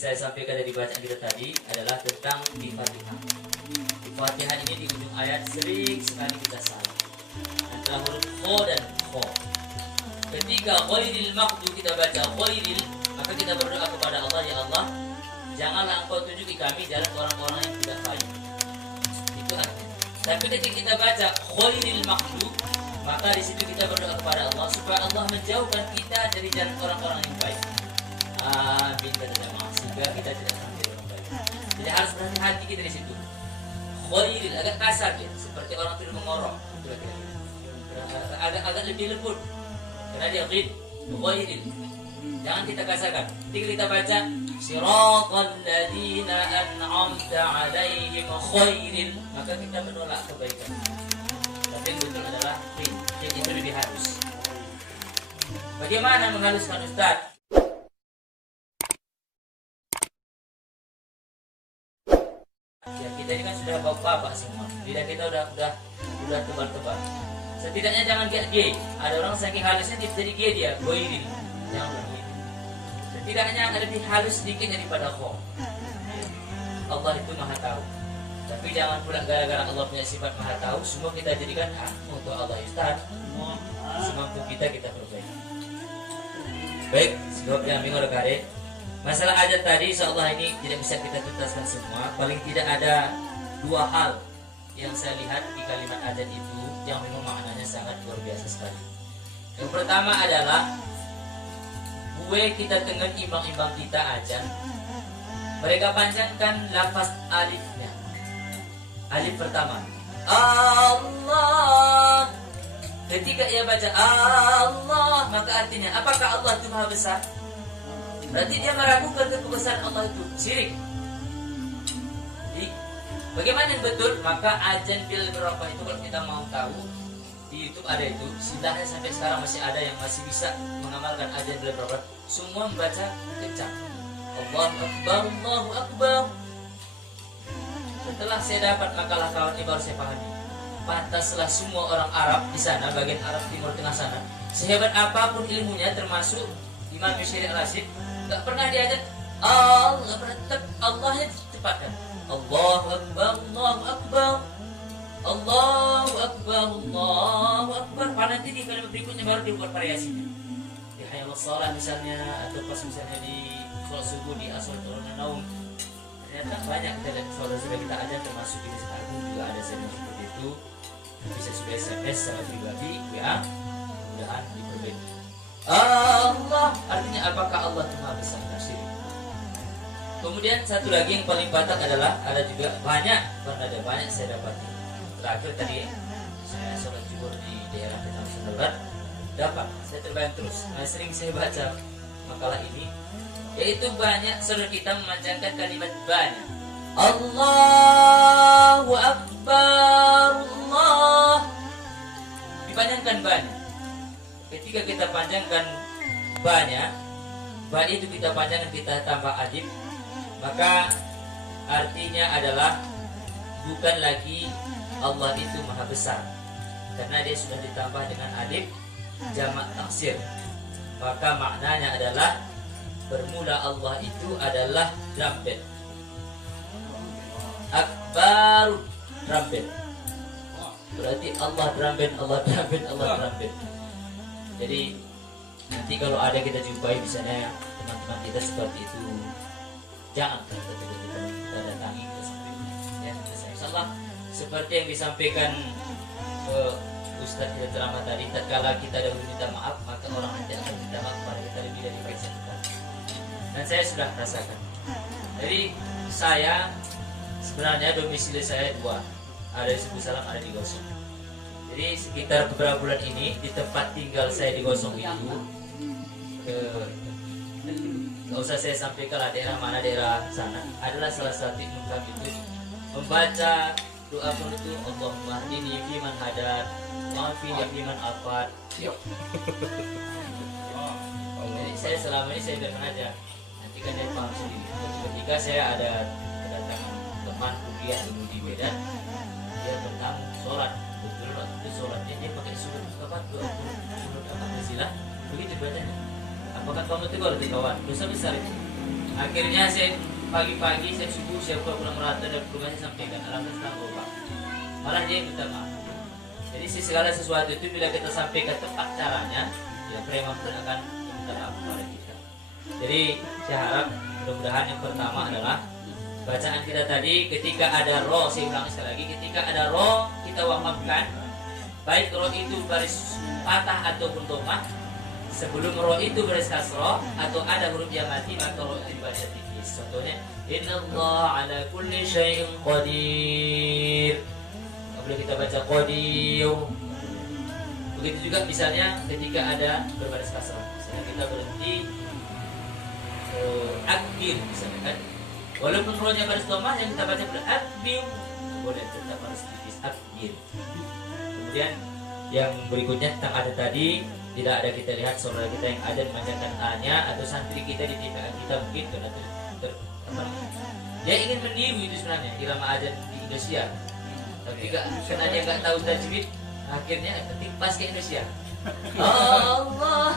saya sampaikan dari bacaan kita tadi adalah tentang di Fatihah. Di Fatihah ini di ujung ayat sering sekali kita salah antara huruf kho dan kho. Ketika ghairil maghdubi kita baca ghairil, maka kita berdoa kepada Allah, ya Allah, janganlah engkau tunjuki kami jalan orang-orang yang tidak baik. Itu artinya. Tapi ketika kita baca ghairil maghdub, maka di situ kita berdoa kepada Allah supaya Allah menjauhkan kita dari jalan orang-orang yang baik. Amin kata jemaah, sehingga kita tidak sampai orang baik. Jadi harus berhati-hati kita di situ. Ghairil agak kasar ya, seperti orang tidur mengorok. Agak lebih lembut. Karena dia ghairil. Jangan kita kasarkan. Ketika kita baca siratal ladzina an'amta 'alaihim khairil, maka kita menolak kebaikan. Tapi yang betul adalah yang itu lebih halus. Bagaimana menghaluskan Ustaz? Ya, kita ini kan sudah bapak-bapak semua. Lidah kita udah tebal-tebal. Setidaknya jangan G. Ada orang saking halusnya jadi G dia, ghairil. Jangan begitu. Setidaknya ada lebih halus sedikit daripada kho. Allah itu maha tahu. Tapi jangan pula gara-gara Allah punya sifat maha tahu, semua kita jadikan untuk Allah. Ustaz, semampu kita perbaiki. Baik, sebab yang minggu kare. Masalah adat tadi, insyaallah ini tidak bisa kita tuntaskan semua. Paling tidak ada dua hal yang saya lihat di kalimat adat itu yang memang maknanya sangat luar biasa sekali. Yang pertama adalah kita dengan imbang-imbang kita aja, mereka panjangkan lafaz alifnya. Alif pertama Allah. Ketika ia baca Allah, maka artinya apakah Allah itu maha besar? Berarti dia meragukan kebesaran Allah itu, syirik. Jadi, bagaimana yang betul? Maka ajan bil berapa itu kalau kita mau tahu, di YouTube ada itu, silahnya sampai sekarang masih ada yang masih bisa mengamalkan ajan bil berapa. Semua membaca kencang. Allahu Akbar, Allahu Akbar. Setelah saya dapat makalah kawan ini baru saya pahami. Pantaslah semua orang Arab di sana, bagian Arab Timur Tengah sana, sehebat apapun ilmunya, termasuk Imam Syari' Rasyid, gak pernah diajak Allah, Allahnya cepatkan. Allahu Akbar, Allahu Akbar, Allahu Akbar, Allahu Akbar. Nanti di kalimat berikutnya baru dibuat variasinya. Di hayal salat misalnya, atau pas misalnya di sholat subuh, di asal turun naum. Ternyata banyak kita lihat saudara-saudara kita ada, termasuk di Masjid Agung juga ada seminar seperti itu. Bisa sudah SMS sama pribadi, WA, mudah-mudahan diperbaiki. Allah artinya apakah Allah itu maha besar? Syirik. Kemudian satu lagi yang paling batak adalah ada juga banyak saya dapati. Terakhir tadi saya sholat zuhur di daerah Petang Sundarat, dapat saya terbayang terus. Sering saya baca makalah ini, yaitu banyak saudara kita memanjangkan kalimat banyak. Allahu Akbar, Allah dipanjangkan banyak. Ketika kita panjangkan banyak itu kita panjangkan, kita tambah alif, maka artinya adalah bukan lagi Allah itu maha besar, karena dia sudah ditambah dengan alif jamak taksir. Maka maknanya adalah bermula Allah itu adalah drum-band. Akbar drum-band. Berarti Allah drum-band, Allah drum-band, Allah drum-band. Jadi nanti kalau ada kita jumpai misalnya teman-teman kita seperti itu, jangan kita datangi, kita sampaikan. Ya, insyaallah seperti yang disampaikan Ustadz kita ceramah tadi, tatkala kita dahulu minta maaf, maka orang nanti akan minta maaf kepada kita lebih dari baik kita. Dan saya sudah rasakan. Jadi saya sebenarnya domisili saya dua, ada di Sebu Salam, ada di Gosong. Jadi sekitar beberapa bulan ini di tempat tinggal saya di Gosong itu, nggak usah saya sampaikan lah daerah mana, daerah sana, adalah salah satu ilmu kami itu membaca doa penutup Allahumma hdini fiman hadar wa'afini fiman afat. Jadi saya selama ini saya biarkan aja, nanti kan dia paham sendiri. Ketika saya ada kedatangan teman kuliah dulu di Medan, dia tentang sholat, betul waktu sholatnya dia pakai surat apa, surat apa, silah begitu bacanya. Apakah kamu tegur di kawan? Dosa besar itu. Akhirnya saya pagi-pagi saya subuh saya pulang merata dan rumah saya sampaikan alhamdulillah berubah. Malah dia minta maaf. Jadi segala sesuatu itu bila kita sampaikan tepat caranya, ya preman pun akan minta maaf kepada kita. Jadi saya harap mudah-mudahan yang pertama adalah bacaan kita tadi ketika ada roh, saya ulang sekali lagi, ketika ada roh kita wakafkan, baik roh itu baris patah ataupun domah. Sebelum roh itu baris kasroh atau ada huruf yang mati, maka roh itu dibaca tipis. Contohnya, Innallaha ala kulli syai'in qadir. Apabila kita baca qadir. Begitu juga misalnya ketika ada berbaris kasroh. Misalnya kita berhenti akbir misalnya kan. Walaupun rohnya baris domah yang kita baca akbir, boleh tetap baris tipis akbir. Kemudian yang berikutnya tentang ada tadi, tidak ada kita lihat saudara kita yang ada memanjangkan A-nya atau santri kita di TPA kita mungkin karena dia ingin meniru itu sebenarnya irama ajan di Indonesia, tapi karena dia nggak tahu tajwid akhirnya ketik pas ke Indonesia. Allah